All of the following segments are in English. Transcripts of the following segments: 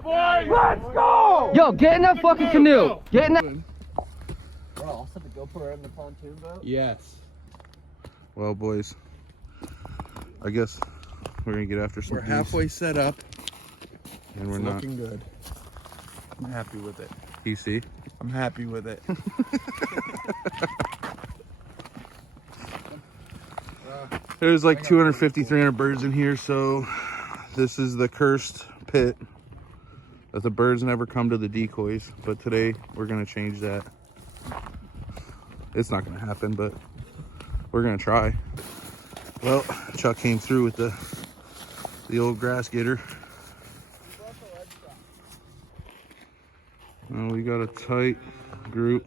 go, boys! Let's go! Yo, get in that fucking canoe. Get in that. Bro, I'll set the GoPro in the pontoon boat. Yes. Well, boys, I guess we're gonna get after some. We're halfway set up. and we're It's not looking good. I'm happy with it. PC. I'm happy with it. There's like 250, 300 birds in here, so this is the cursed pit that the birds never come to the decoys. But today we're gonna change that. It's not gonna happen, but we're gonna try. Well, Chuck came through with the old grass getter. We got a tight group.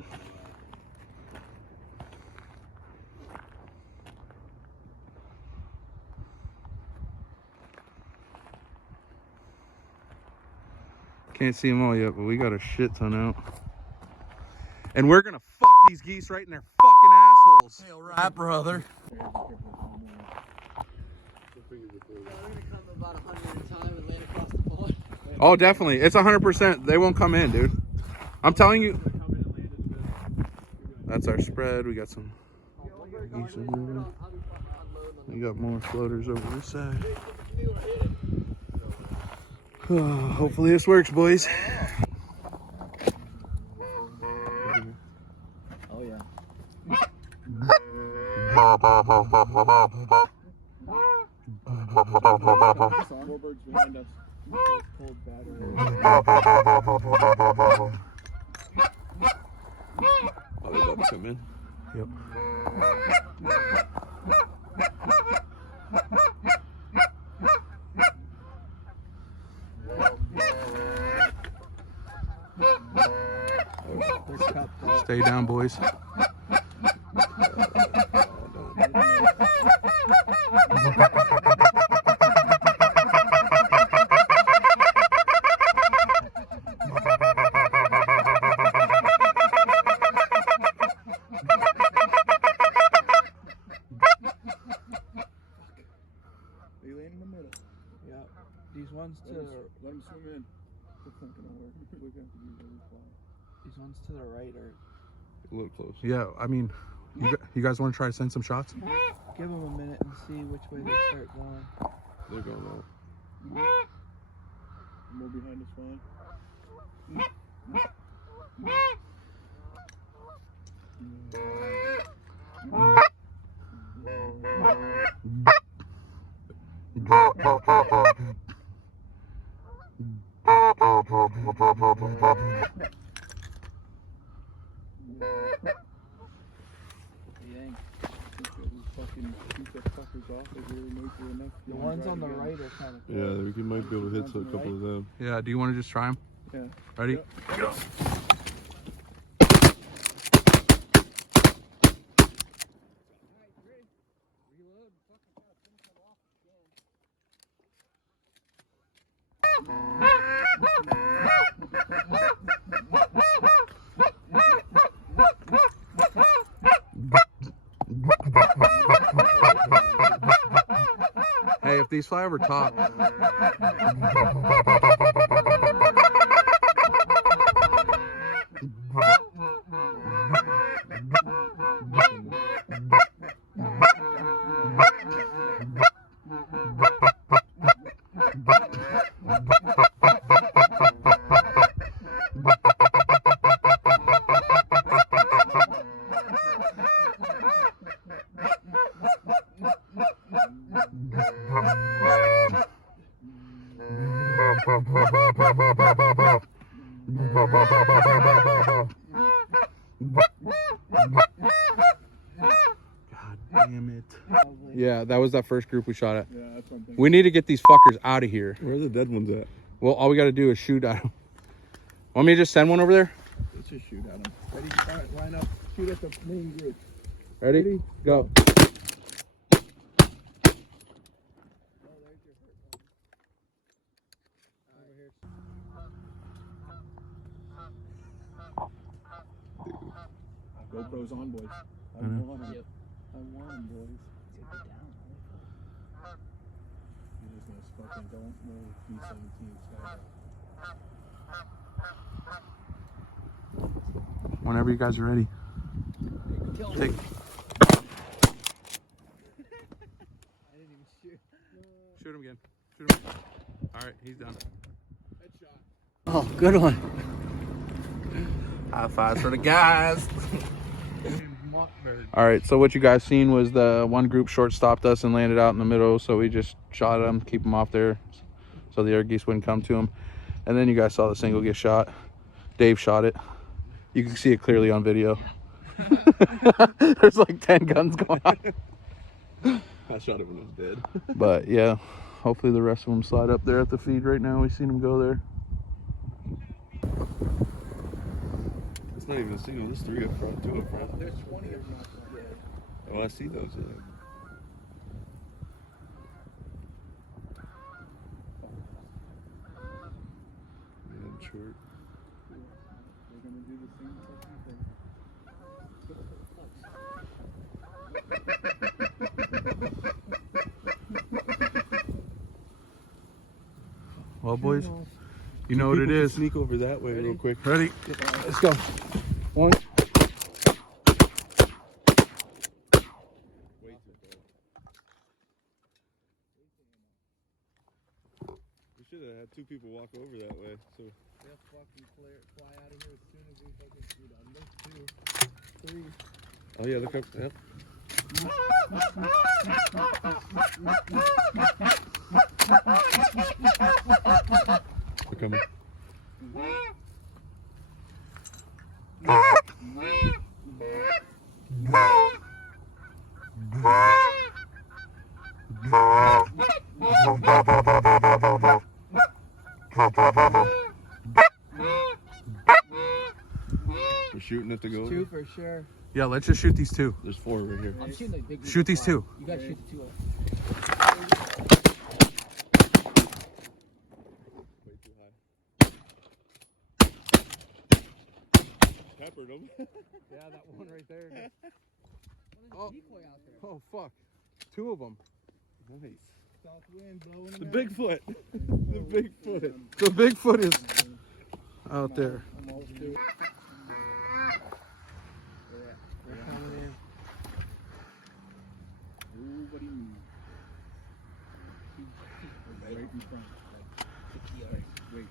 Can't see them all yet, but we got a shit ton out. And we're gonna fuck these geese right in their fucking assholes. Hey, right, brother. Oh, definitely. It's 100%. They won't come in, dude. I'm telling you. That's our spread. We got some geese in there. We got more floaters over this side. Hopefully this works, boys. Oh yeah. Warbirds behind us. Cold battery. Oh, they're about to come in. Yep. Stay down, boys. They land in the middle. Yeah. These ones to Let them swim in. It's not gonna work. We're gonna have to be really quiet. these ones to the right are. A little close. Yeah, I mean, you guys want to try to send some shots? Give them a minute and see which way they start going. They're going out. More behind us, fine. The ones on the right are kind of. Yeah, we might be able to hit a couple of them. Yeah, do you want to just try them? Yeah. Ready? Yep. Go. Hey, if these fly over top. Damn it. Yeah, that was that first group we shot at. Yeah, that's what I'm thinking. We need to get these fuckers out of here. Where are the dead ones at? Well, all we got to do is shoot at them. Want me to just send one over there? Let's just shoot at them. Ready? All right, line up. Shoot at the main group. Ready? Go. GoPro's on, boys. I Mhm. want them. Yep. I want them, boys. Take it down. You're just gonna fucking don't know B-17 sky. Whenever you guys are ready. Take. Shoot him again. Shoot him. All right, he's done. Oh, good one. High fives for the guys. All right, so what you guys seen was the one group short stopped us and landed out in the middle, so we just shot them, keep them off there so the other geese wouldn't come to them. And then you guys saw the single get shot. Dave shot it. You can see it clearly on video. There's like 10 guns going on. I shot it when it was dead. But yeah, hopefully the rest of them slide up there at the feed right now. We've seen them go there. It's not even a single. There's 3 up front, 2 up front. There's 20 of them. Oh, I see those. Yeah. Yeah, short. We're gonna do the same fucking thing. Well, boys, you know what it is. Sneak over that way real quick. Ready? Let's go. One. We should have had 2 people walk over that way. So They'll fucking fly out of here as soon as we fucking shoot them. There's 2, 3. oh yeah, look up. Yep. They're coming. We're shooting it to go. 2 for sure. Yeah, let's just shoot these 2. There's 4 right here. I'm shooting the big. Shoot these 2. You gotta shoot the 2 up. Way too high. Peppered them. Yeah, that one right there. Oh. Decoy out there. Oh, fuck. 2 of them. Nice. South wind blowing. The Bigfoot. The Bigfoot. The Bigfoot is out there. I'm all through. They're coming in. What do you mean? Right in front. Wait.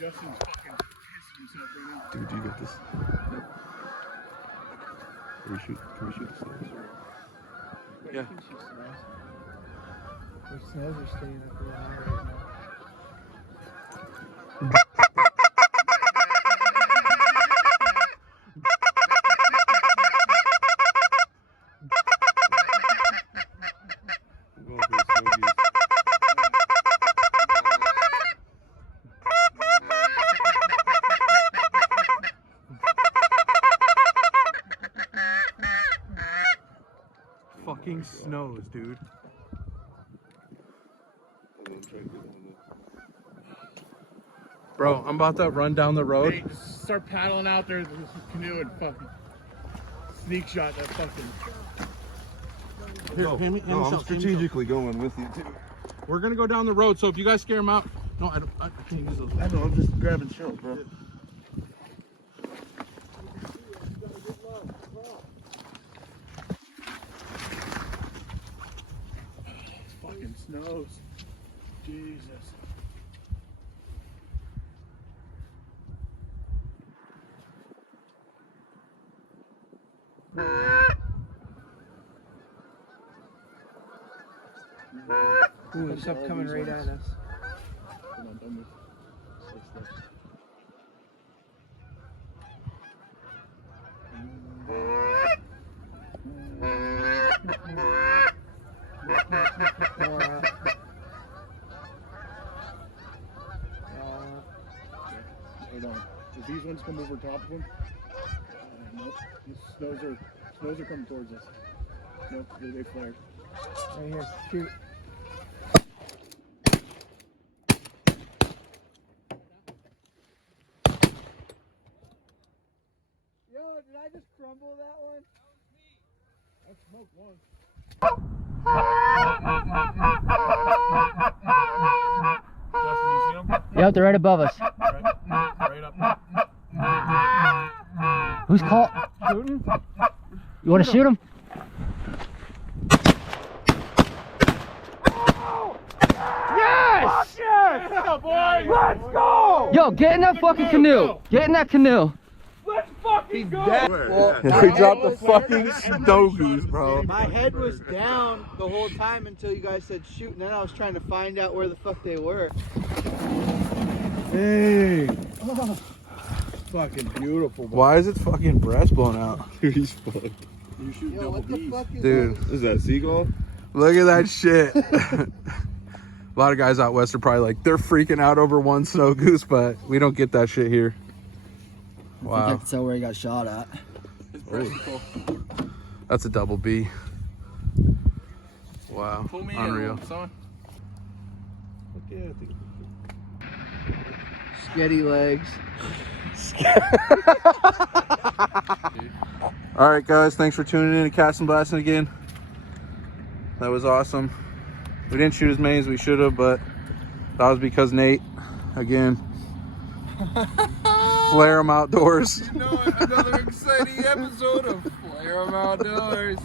Justin's fucking pissing himself right now. Dude, you got this. Can we shoot the snails? Yeah. Their snails are staying up real high right now. I'm going for the snow geese. Fucking snows, dude. Bro, I'm about to run down the road. Hey, just start paddling out there with this canoe and fucking sneak shot that fucking. Here, hand me No, I'm some, strategically going with you too. We're gonna go down the road, so if you guys scare them out, no, I can't use those. I know, I'm just grabbing shells, bro. Fucking snows. Jesus. Ooh, it's up coming right at us. We're not done with this stuff. More up. Hold on. If these ones come over top of them, nope. These snows are coming towards us. Nope, they flared. Right here. Shoot. did I just crumble that one? I smoked one. Justin, you see him? Yep, they're right above us. Right up there. Who's caught? Shooting? You want to shoot him? Yes! Yeah, boy! Let's go! Yo, get in that fucking canoe. Get in that canoe. Let's fucking go! We dropped the fucking snow goose, bro. My head was down the whole time until you guys said shoot, and then I was trying to find out where the fuck they were. Hey! Oh, fucking beautiful, boy. Why is its fucking breast blown out? Dude, he's fucked. You shoot Yo, double what the bees. fuck is Dude, Is that seagull? look at that shit. A lot of guys out west are probably like, they're freaking out over one snow goose, but we don't get that shit here. I Wow, can tell where he got shot at. that's a double B. Wow, unreal. Okay, I think. Sketty legs. All right, guys, thanks for tuning in to Casting Blasting again. That was awesome. We didn't shoot as many as we should have, but that was because Nate, again, flare 'em outdoors. You know, another exciting episode of Flare 'em Outdoors.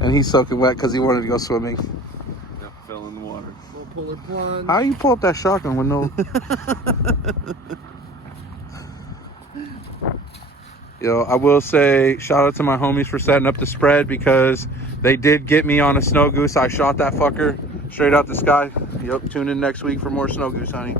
And he's soaking wet because he wanted to go swimming. Yeah, fell in the water. Little puller plunge. How you pull up that shotgun with no... Yo, I will say shout out to my homies for setting up the spread because they did get me on a snow goose. I shot that fucker straight out the sky. Yep, tune in next week for more snow goose hunting.